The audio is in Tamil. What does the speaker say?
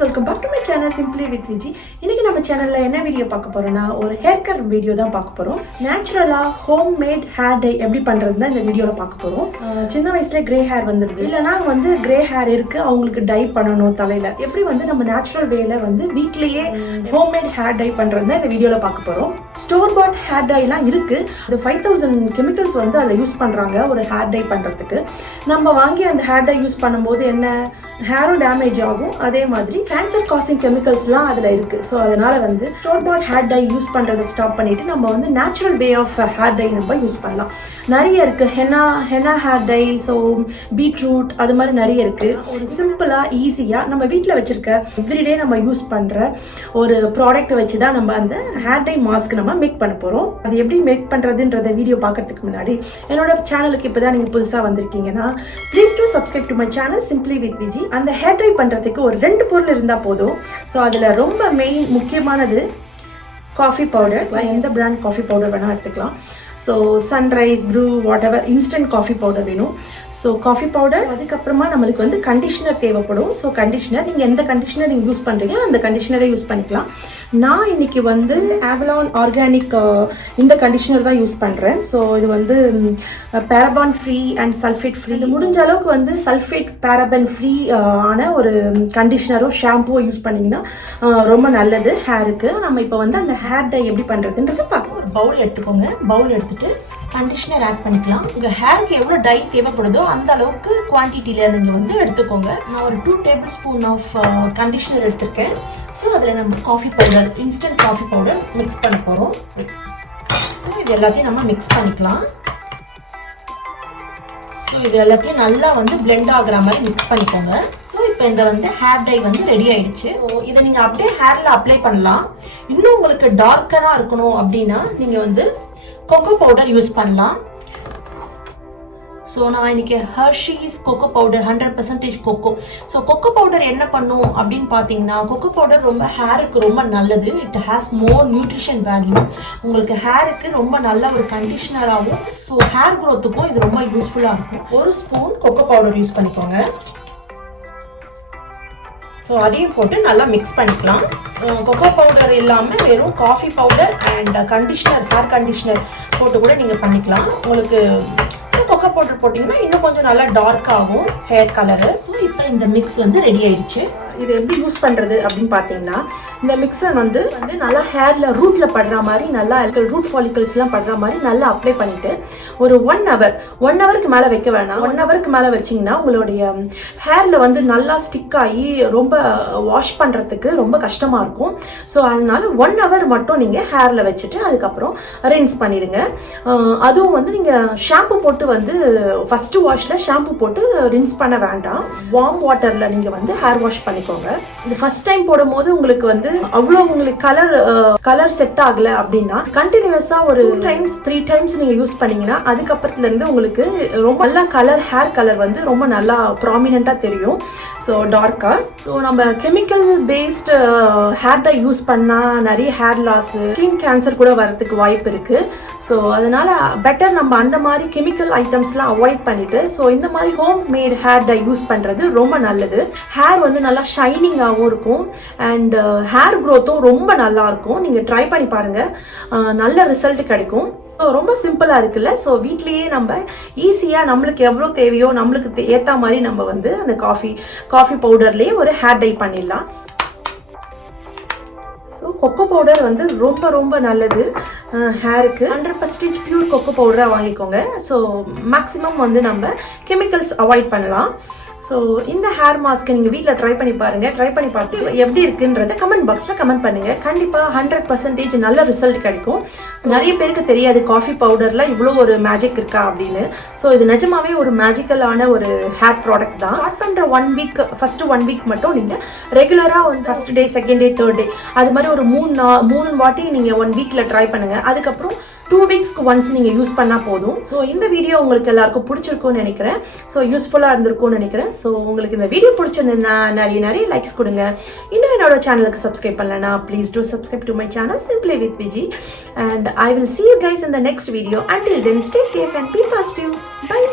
welcome back to my channel Simply with Viji. இன்னைக்கு நம்ம சேனல்ல என்ன வீடியோ பார்க்க போறோம்னா ஒரு ஹேர் கட் வீடியோ தான் பார்க்க போறோம். நேச்சுரலா ஹோம் மேட் ஹேர் டை எப்படி பண்றதுன்னு இந்த வீடியோல பார்க்க போறோம். சின்ன வயசுல கிரே ஹேர் வந்துருது இல்லனா கிரே ஹேர் இருக்கு அவங்களுக்கு டை பண்ணனும் தலையில. எப்படி நம்ம நேச்சுரல் வேல வீட்லயே ஹோம் மேட் ஹேர் டை பண்றதுன்னு இந்த வீடியோல பார்க்க போறோம். ஸ்டோர் பாட் ஹேர் டைலாம் இருக்கு. அது 5000 கெமிக்கல்ஸ் அதுல யூஸ் பண்றாங்க ஒரு ஹேர் டை பண்றதுக்கு. நம்ம வாங்கி அந்த ஹேர் டை யூஸ் பண்ணும்போது என்ன ஹேரும் டேமேஜ் ஆகும். அதே மாதிரி கேன்சர் காசிங் கெமிக்கல்ஸ்லாம் அதில் இருக்குது. ஸோ அதனால் store bought hair dye use பண்ணுறதை ஸ்டாப் பண்ணிவிட்டு நம்ம natural way of hair dye நம்ம யூஸ் பண்ணலாம். நிறைய இருக்குது. Henna hair dye, so beetroot, அது மாதிரி நிறைய இருக்குது. ஒரு சிம்பிளாக ஈஸியாக நம்ம வீட்டில் வச்சுருக்க எவ்ரிடே நம்ம யூஸ் பண்ணுற ஒரு ப்ராடக்ட்டை வச்சு தான் நம்ம அந்த ஹேர் டை மாஸ்க் நம்ம மேக் பண்ண போகிறோம். அது எப்படி மேக் பண்ணுறதுன்றத வீடியோ பார்க்கறதுக்கு முன்னாடி என்னோட சேனலுக்கு இப்போ தான் நீங்கள் புதுசாக வந்திருக்கீங்கன்னா please do subscribe to my channel simply with Viji. அந்த ஹேர் டை பண்றதுக்கு ஒரு 2 பொருள் இருந்தா போதும். ஸோ அதுல ரொம்ப முக்கியமானது காஃபி பவுடர். எந்த பிராண்ட் காஃபி பவுடர் வேணா எடுத்துக்கலாம். So Sunrise, Bru, whatever instant coffee powder வேணும். ஸோ காஃபி பவுடர், அதுக்கப்புறமா நம்மளுக்கு கண்டிஷனர் தேவைப்படும். ஸோ கண்டிஷனர் நீங்கள் எந்த கண்டிஷனர் நீங்கள் யூஸ் பண்ணுறீங்களோ அந்த கண்டிஷனரை யூஸ் பண்ணிக்கலாம். நான் இன்னைக்கு ஆவலான் ஆர்கானிக் இந்த கண்டிஷனர் தான் யூஸ் பண்ணுறேன். ஸோ இது பேரபான் ஃப்ரீ அண்ட் சல்ஃபேட் ஃப்ரீ. முடிஞ்ச அளவுக்கு சல்ஃபேட் பேரபன் ஃப்ரீ ஆன ஒரு கண்டிஷனரோ ஷாம்புவோ யூஸ் பண்ணிங்கன்னா ரொம்ப நல்லது ஹேருக்கு. நம்ம இப்போ அந்த ஹேர் டை எப்படி பண்ணுறதுன்றது பார்க்கலாம். ஒரு பவுல் எடுத்துக்கோங்க. பவுல் எடுத்துட்டு கண்டிஷனர் ஆட் பண்ணிக்கலாம். உங்கள் ஹேருக்கு எவ்வளோ டை தேவைப்படுதோ அந்த அளவுக்கு குவான்டிட்டியில் நீங்கள் எடுத்துக்கோங்க. நான் ஒரு 2 டேபிள் ஸ்பூன் ஆஃப் கண்டிஷனர் எடுத்திருக்கேன். ஸோ அதில் நம்ம coffee powder, instant coffee powder mix பண்ண போகிறோம். ஸோ இது எல்லாத்தையும் நம்ம மிக்ஸ் பண்ணிக்கலாம். ஸோ இது எல்லாத்தையும் நல்லா பிளெண்ட் ஆகுற மாதிரி மிக்ஸ் பண்ணிக்கோங்க. ஸோ இப்போ இந்த ஹேர் டை ரெடி ஆயிடுச்சு. ஸோ இதை நீங்கள் அப்படியே ஹேரில் அப்ளை பண்ணலாம். இன்னும் உங்களுக்கு டார்க்கனாக இருக்கணும் அப்படின்னா நீங்கள் கொக்கோ பவுடர் யூஸ் பண்ணலாம். ஸோ நான் இன்னைக்கு Hershey's cocoa powder 100% cocoa. So cocoa powder என்ன பண்ணும் அப்படின்னு பார்த்தீங்கன்னா, கொக்கோ பவுடர் ரொம்ப ஹேருக்கு ரொம்ப நல்லது. It has more nutrition value. உங்களுக்கு ஹேருக்கு ரொம்ப நல்ல ஒரு கண்டிஷனராகவும், ஸோ ஹேர் க்ரோத்துக்கும் இது ரொம்ப யூஸ்ஃபுல்லாக இருக்கும். 1 ஸ்பூன் கொக்கோ பவுடர் யூஸ் பண்ணிக்கோங்க. ஸோ அதையும் போட்டு நல்லா மிக்ஸ் பண்ணிக்கலாம். கொக்கோ பவுடர் இல்லாமல் வெறும் coffee powder and conditioner, hair conditioner போட்டு கூட நீங்கள் பண்ணிக்கலாம். உங்களுக்கு கொக்கோ பவுடர் போட்டிங்கன்னா இன்னும் கொஞ்சம் நல்லா டார்க் ஆகும் ஹேர் கலரு. ஸோ இப்போ இந்த மிக்ஸ் ரெடி ஆயிடுச்சு. இது எப்படி யூஸ் பண்ணுறது அப்படின்னு பார்த்தீங்கன்னா, இந்த மிக்ஸர் நல்லா ஹேரில் ரூட்டில் படுற மாதிரி, நல்லா ரூட் ஃபாலிகல்ஸ்லாம் படுற மாதிரி நல்லா அப்ளை பண்ணிவிட்டு ஒரு 1 ஹவருக்கு மேலே வைக்க வேணாம். 1 ஹவருக்கு மேலே வச்சிங்கன்னா உங்களுடைய ஹேரில் நல்லா ஸ்டிக் ஆகி ரொம்ப வாஷ் பண்ணுறதுக்கு ரொம்ப கஷ்டமாக இருக்கும். ஸோ அதனால 1 ஹவர் மட்டும் நீங்கள் ஹேரில் வச்சுட்டு அதுக்கப்புறம் ரின்ஸ் பண்ணிடுங்க. அதுவும் நீங்கள் ஷாம்பு போட்டு ஃபஸ்ட்டு வாஷில் ஷாம்பு போட்டு ரின்ஸ் பண்ண வேண்டாம். வார்ம் வாட்டரில் நீங்கள் ஹேர் வாஷ் பண்ணிக்கோங்க. இது ஃபர்ஸ்ட் டைம் போடும் போது உங்களுக்கு அவ்வளோ உங்களுக்கு கலர் செட் ஆகல அப்படின்னா கண்டினியூஸா ஒரு 2 டைம்ஸ் 3 டைம்ஸ் நீங்க யூஸ் பண்ணீங்கன்னா அதுக்கப்புறத்துல இருந்து உங்களுக்கு ரொம்ப நல்ல ஹேர் கலர் ரொம்ப நல்லா ப்ராமினெண்டா தெரியும். ஸோ டார்க்கா. ஸோ நம்ம chemical based hair dye use பண்ணா நிறைய ஹேர் லாஸ், ஸ்கின் கேன்சர் கூட வரதுக்கு வாய்ப்பு இருக்கு. ஸோ அதனால பெட்டர் நம்ம அந்த மாதிரி கெமிக்கல் ஐட்டம்ஸ்லாம் அவாய்ட் பண்ணிட்டு ஸோ இந்த மாதிரி home made hair dye use பண்றது ரொம்ப நல்லது. ஹேர் நல்லா ஷைனிங்காகவும் இருக்கும் அண்ட் ஹேர் க்ரோத்தும் ரொம்ப நல்லா இருக்கும். நீங்கள் ட்ரை பண்ணி பாருங்க, நல்ல ரிசல்ட் கிடைக்கும். ஸோ ரொம்ப சிம்பிளாக இருக்குல்ல. ஸோ வீட்லேயே நம்ம ஈஸியாக நம்மளுக்கு எவ்வளோ தேவையோ நம்மளுக்கு ஏற்ற மாதிரி நம்ம அந்த காஃபி பவுடர்லேயே ஒரு ஹேர் டை பண்ணிடலாம். ஸோ கொக்கோ பவுடர் ரொம்ப ரொம்ப நல்லது ஹேருக்கு. 100% பியூர் கொக்கோ பவுடராக வாங்கிக்கோங்க. ஸோ மேக்ஸிமம் நம்ம கெமிக்கல்ஸ் அவாய்ட் பண்ணலாம். ஸோ இந்த ஹேர் மாஸ்க்கை நீங்கள் வீட்டில் ட்ரை பண்ணி பாருங்கள். ட்ரை பண்ணி பார்த்து எப்படி இருக்குன்றத கமெண்ட் பாக்ஸில் கமெண்ட் பண்ணுங்கள். கண்டிப்பாக 100% நல்ல ரிசல்ட் கிடைக்கும். நிறைய பேருக்கு தெரியாது காஃபி பவுடரில் இவ்வளோ ஒரு மேஜிக் இருக்கா அப்படின்னு. ஸோ இது நிஜமாவே ஒரு மேஜிக்கலான ஒரு ஹேர் ப்ராடக்ட் தான். ஸ்டார்ட் பண்ணுற 1 வீக், ஃபஸ்ட்டு 1 வீக் மட்டும் நீங்கள் ரெகுலராக first day, second day, third day அது மாதிரி ஒரு 3 வாட்டி நீங்கள் 1 வீக்கில் ட்ரை பண்ணுங்கள். அதுக்கப்புறம் 2 வீக்ஸ்க்கு ஒன்ஸ் நீங்கள் யூஸ் பண்ணால் போதும். ஸோ இந்த வீடியோ உங்களுக்கு எல்லாருக்கும் பிடிச்சிருக்கும்னு நினைக்கிறேன். ஸோ யூஸ்ஃபுல்லாக இருந்திருக்கும்னு நினைக்கிறேன். ஸோ உங்களுக்கு இந்த வீடியோ பிடிச்சிருந்ததுன்னா நிறைய லைக்ஸ் கொடுங்க. இன்னும் என்னோட சேனலுக்கு சப்ஸ்கிரைப் பண்ணலன்னா please do subscribe to my channel Simply with Viji. And I will see you guys in the next video. Until then, stay safe and be positive. Bye.